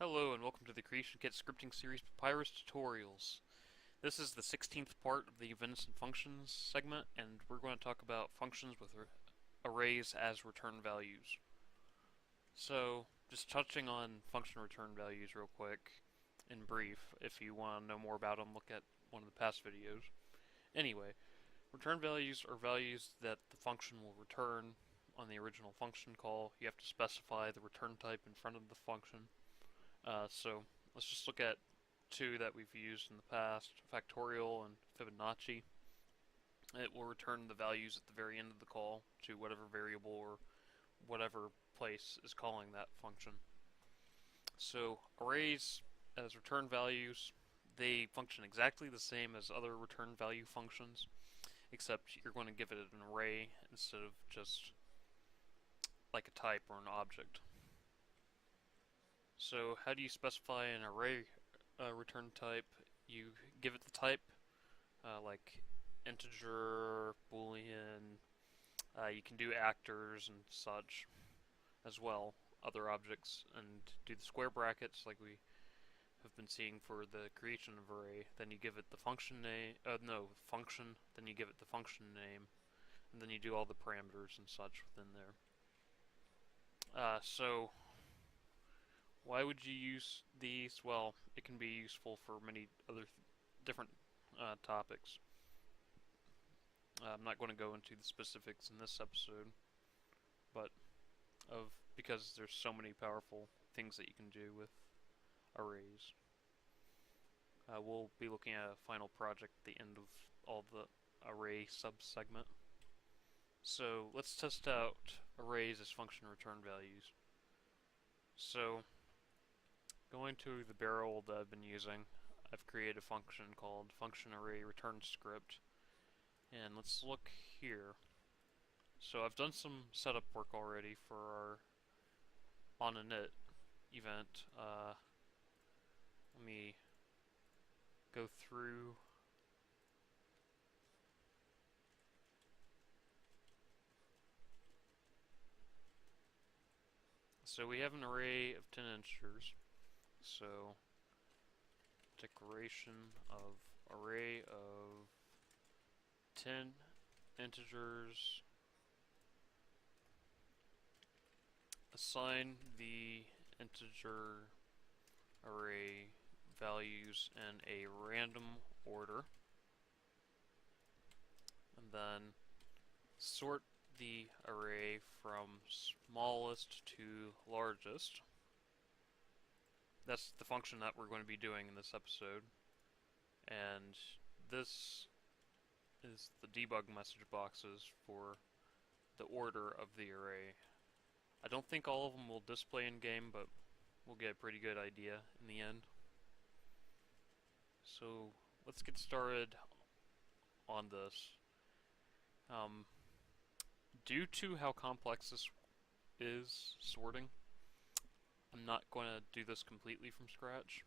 Hello and welcome to the Creation Kit scripting series Papyrus Tutorials. This is the 16th part of the events and functions segment, and we're going to talk about functions with arrays as return values. So, just touching on function return values real quick, in brief. If you want to know more about them, look at one of the past videos. Anyway, return values are values that the function will return on the original function call. You have to specify the return type in front of the function. So let's just look at two that we've used in the past, factorial and Fibonacci. It will return the values at the very end of the call to whatever variable or whatever place is calling that function. So arrays as return values, they function exactly the same as other return value functions, except you're going to give it an array instead of just like a type or an object. So how do you specify an array return type? You give it the type, like integer, boolean. You can do actors and such as well, other objects, and do the square brackets like we have been seeing for the creation of array. Then you give it the function name, function, then you give it the function name, and then you do all the parameters and such within there. So why would you use these? Well, it can be useful for many other different topics. I'm not going to go into the specifics in this episode, but because there's so many powerful things that you can do with arrays. We'll be looking at a final project at the end of all the array subsegment. So let's test out arrays as function return values. So going to the barrel that I've been using, I've created a function called FuncArray return script, and let's look here. So I've done some setup work already for our on init event. Let me go through. So we have an array of 10 integers. So declaration of array of 10 integers, assign the integer array values in a random order, and then sort the array from smallest to largest. That's the function that we're going to be doing in this episode. And this is the debug message boxes for the order of the array. I don't think all of them will display in game, but we'll get a pretty good idea in the end. So let's get started on this. Due to how complex this is, sorting, I'm not going to do this completely from scratch.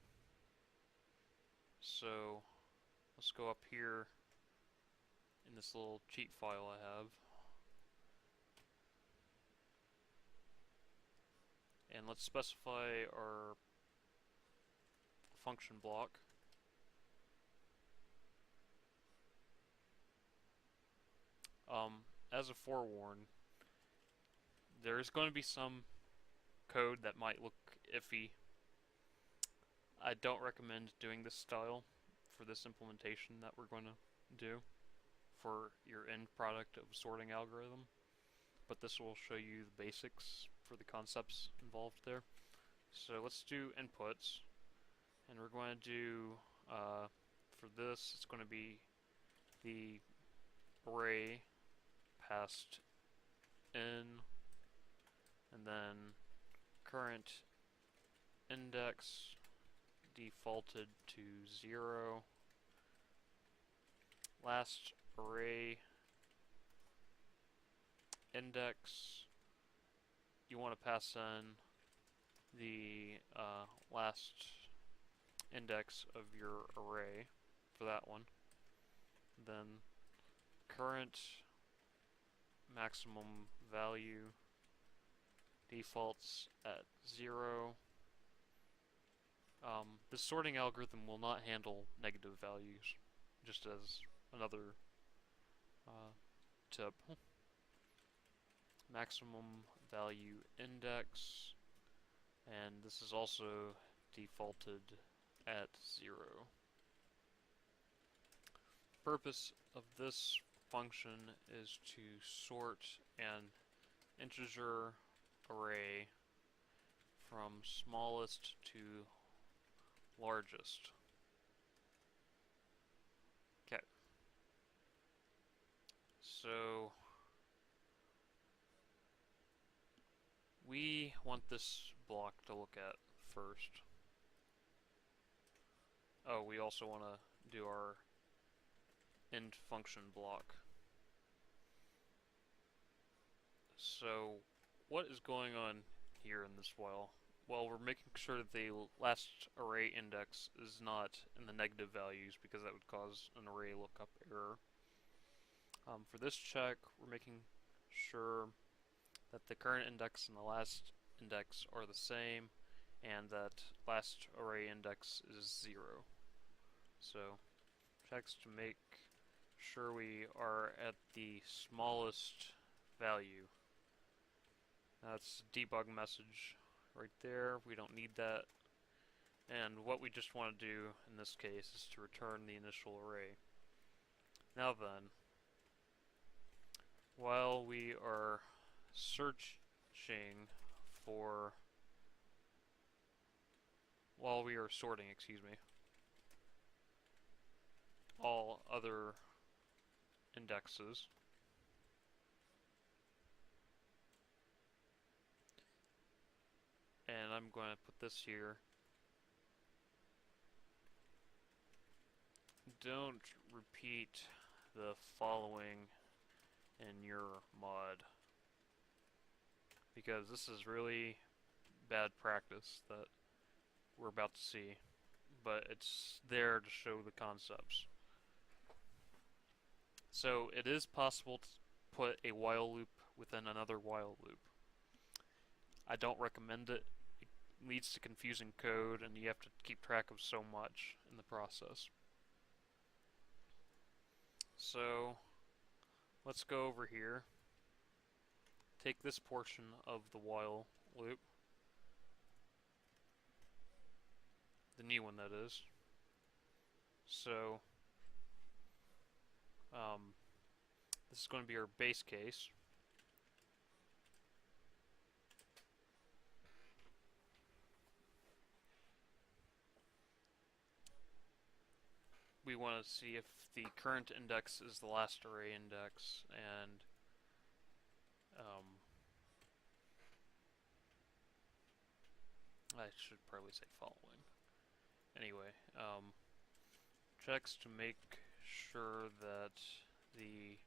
So let's go up here in this little cheat file I have, and let's specify our function block. As a forewarn, there's going to be some code that might look iffy. I don't recommend doing this style for this implementation that we're going to do for your end product of sorting algorithm, but this will show you the basics for the concepts involved there. So let's do inputs, and we're going to do, for this, it's going to be the array passed in, and then current index defaulted to 0, last array index, you want to pass in the last index of your array for that one. Then current maximum value defaults at 0, This sorting algorithm will not handle negative values, just as another tip. Maximum value index, and this is also defaulted at 0. The purpose of this function is to sort an integer array from smallest to largest. Okay. So we want this block to look at first. Oh, we also want to do our end function block. So what is going on here in this while? Well, we're making sure that the last array index is not in the negative values, because that would cause an array lookup error. For this check, we're making sure that the current index and the last index are the same, and that last array index is 0. So, checks to make sure we are at the smallest value. That's a debug message right there. We don't need that. And what we just want to do in this case is to return the initial array. Now then, while we are sorting, all other indexes, and I'm going to put this here. Don't repeat the following in your mod, because this is really bad practice that we're about to see, but it's there to show the concepts. So it is possible to put a while loop within another while loop. I don't recommend it. It leads to confusing code, and you have to keep track of so much in the process. So let's go over here, take this portion of the while loop, the new one that is. So this is going to be our base case. We want to see if the current index is the last array index, and I should probably say following. Anyway, checks to make sure that the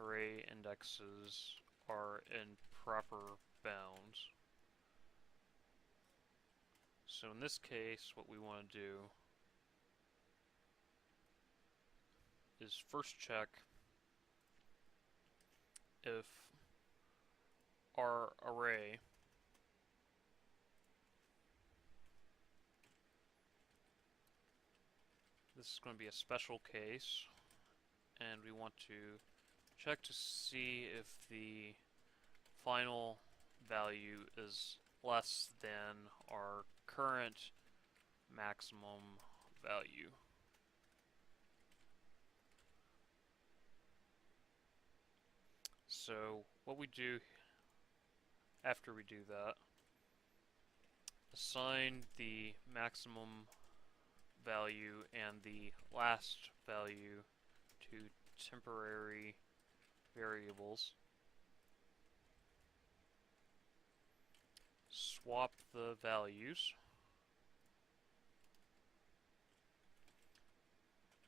array indexes are in proper bounds. So in this case, what we want to do is first check if our array this is going to be a special case, and we want to check to see if the final value is less than our current maximum value. So what we do after we do that, assign the maximum value and the last value to temporary variables. Swap the values.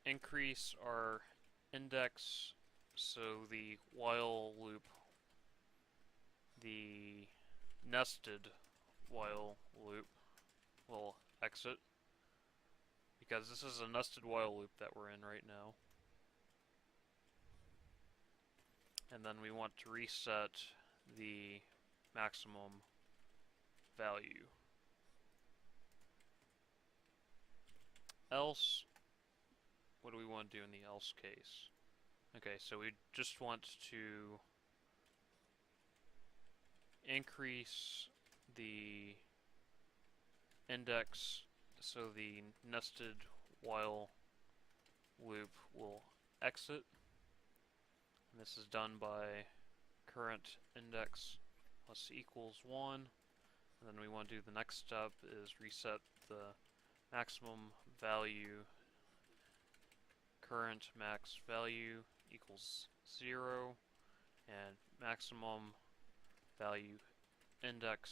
Increase our index so the while loop, the nested while loop, will exit, because this is a nested while loop that we're in right now. And then we want to reset the maximum value. else, what do we want to do in the else case? Okay, so we just want to increase the index so the nested while loop will exit. And this is done by current index plus equals 1. And then we want to do the next step is reset the maximum value, current max value equals 0, and maximum value index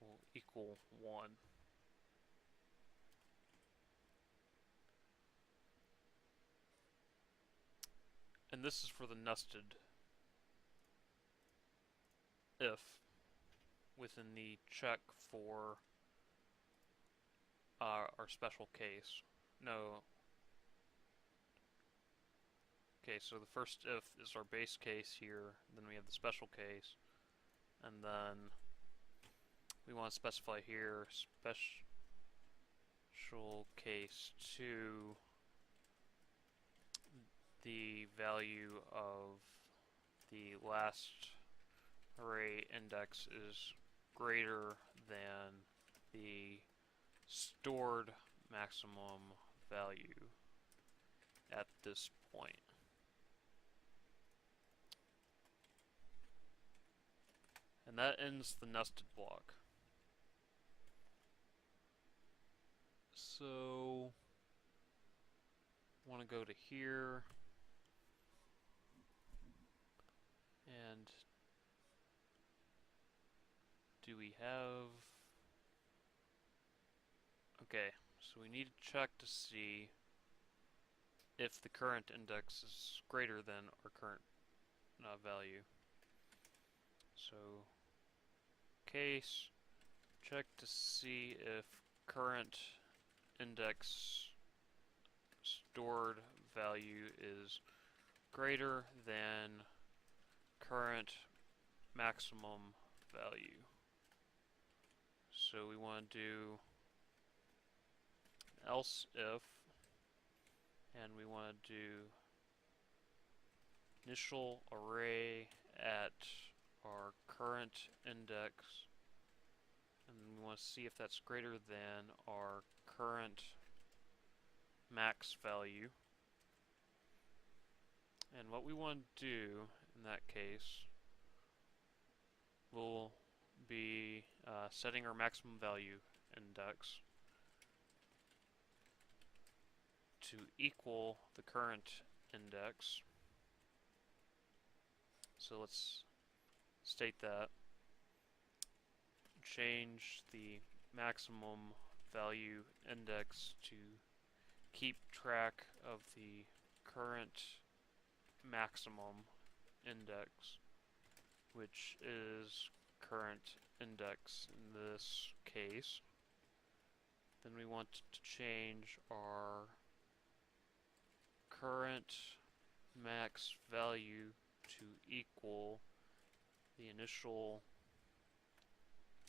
will equal 1. And this is for the nested if within the check for our special case. No. Okay, so the first if is our base case here, then we have the special case, and then we want to specify here special case 2, the value of the last array index is greater than the stored maximum value at this point. And that ends the nested block. So, want to go to here and do we have... Okay, so we need to check to see if the current index is greater than our current value. So, case, check to see if current index stored value is greater than current maximum value. So we want to do else if, and we want to do initial array at our current index, and we want to see if that's greater than our current max value. And what we want to do in that case will be setting our maximum value index to equal the current index. So let's state that. Change the maximum value index to keep track of the current maximum index, which is current index in this case. Then we want to change our current max value to equal the initial.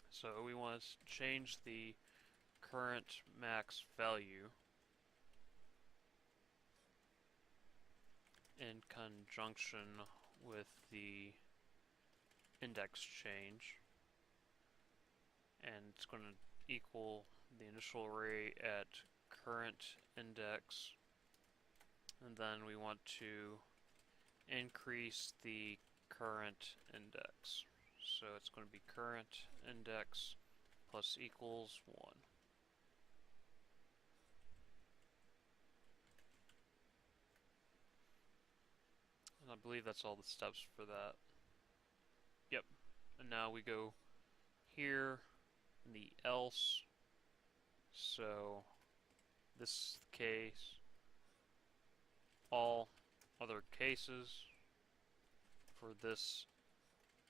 So we want to change the current max value in conjunction with the index change, and it's going to equal the initial array at current index, and then we want to increase the current index. So it's going to be current index plus equals 1. And I believe that's all the steps for that. Yep. And now we go here in the else. So this is the case. All other cases for this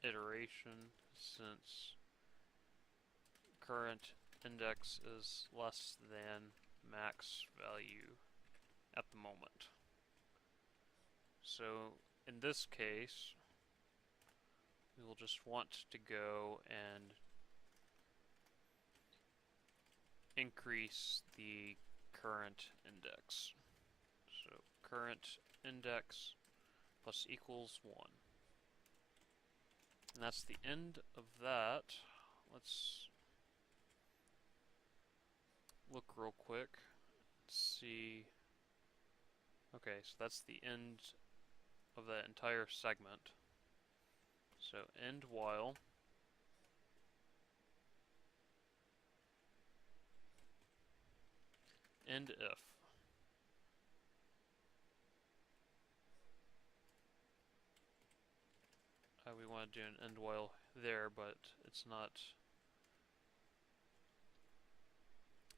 iteration, since current index is less than max value at the moment. So in this case, we will just want to go and increase the current index. So current index plus equals 1. And that's the end of that. Let's look real quick. See. Okay, so that's the end of that entire segment. So end while end if. We want to do an end while there, but it's not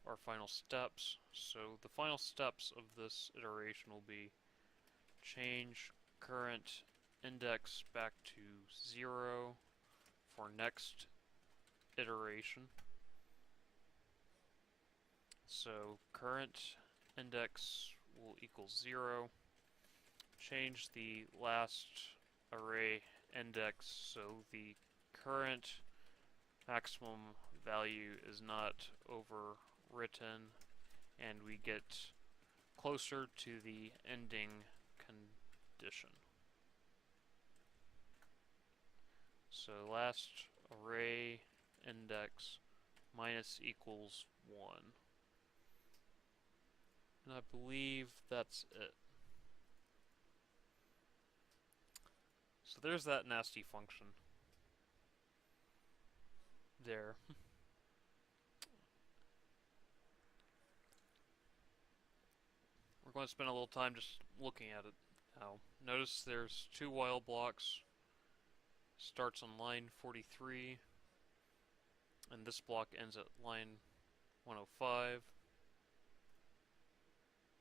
our final steps. So the final steps of this iteration will be change current index back to 0 for next iteration. So current index will equal 0. Change the last array index so the current maximum value is not overwritten and we get closer to the ending condition. So last array index minus equals 1. And I believe that's it. So there's that nasty function. There. We're going to spend a little time just looking at it now. Notice there's 2 while blocks. Starts on line 43, and this block ends at line 105.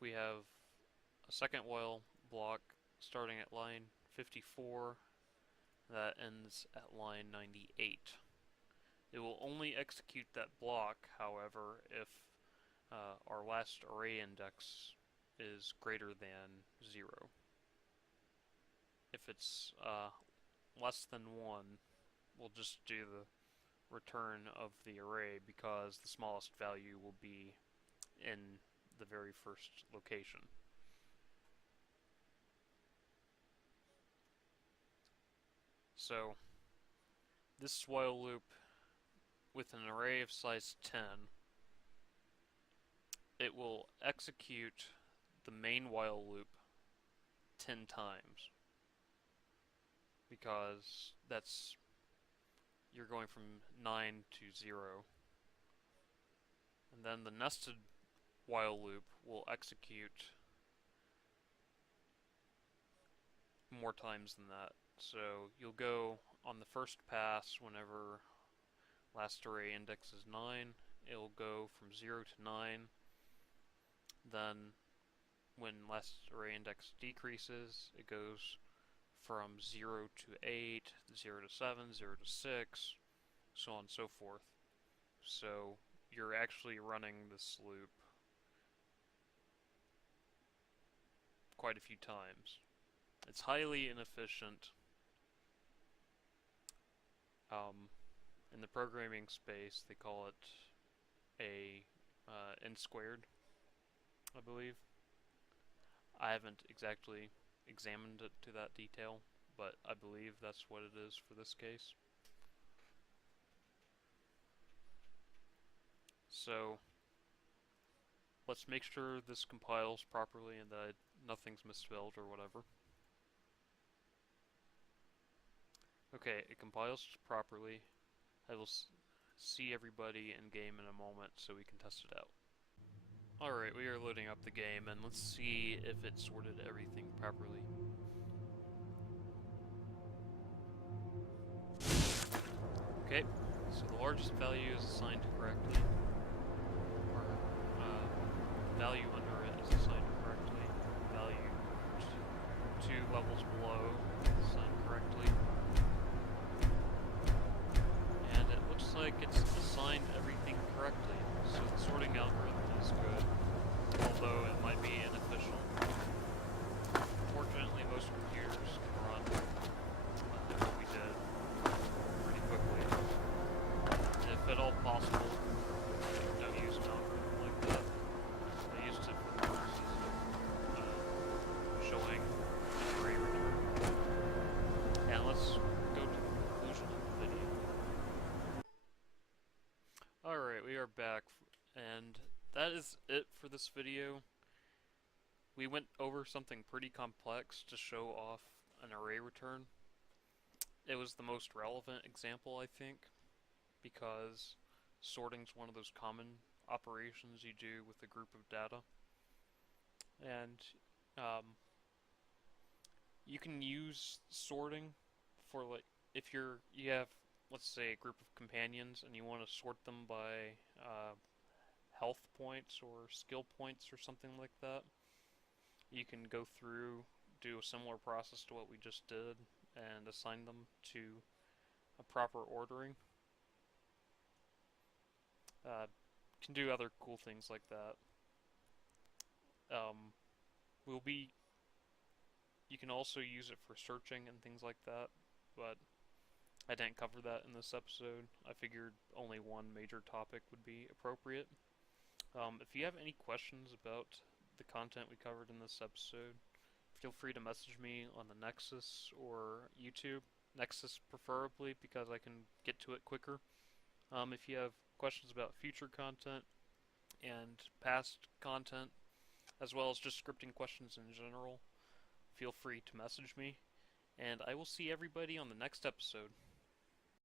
We have a second while block starting at line 54 that ends at line 98. It will only execute that block, however, if our last array index is greater than 0. If it's less than 1, we'll just do the return of the array because the smallest value will be in the very first location. So this while loop with an array of size 10, it will execute the main while loop 10 times because that's you're going from 9 to 0. And then the nested while loop will execute more times than that. So you'll go on the first pass whenever last array index is 9, it'll go from 0 to 9. Then when last array index decreases, it goes from 0 to 8, 0 to 7, 0 to 6, so on and so forth. So you're actually running this loop quite a few times. It's highly inefficient. In the programming space, they call it a n squared, I believe. I haven't exactly examined it to that detail, but I believe that's what it is for this case. So let's make sure this compiles properly and that nothing's misspelled or whatever. Okay, it compiles properly. I will see everybody in game in a moment so we can test it out. Alright, we are loading up the game and let's see if it sorted everything properly. Okay, so the largest value is assigned correctly, or value under it is assigned correctly, value 2 levels below is assigned correctly, and it looks like it's assigned everything correctly, so the sorting algorithm is good, although it might be inefficient. Fortunately, most computers can run what we did pretty quickly. If at all possible, And that is it for this video. We went over something pretty complex to show off an array return. It was the most relevant example, I think, because sorting's one of those common operations you do with a group of data. And you can use sorting for, like, if you have, let's say, a group of companions and you want to sort them by health points or skill points or something like that. You can go through, do a similar process to what we just did, and assign them to a proper ordering. Can do other cool things like that. You can also use it for searching and things like that, but I didn't cover that in this episode. I figured only one major topic would be appropriate. If you have any questions about the content we covered in this episode, feel free to message me on the Nexus or YouTube. Nexus preferably, because I can get to it quicker. If you have questions about future content and past content, as well as just scripting questions in general, feel free to message me. And I will see everybody on the next episode.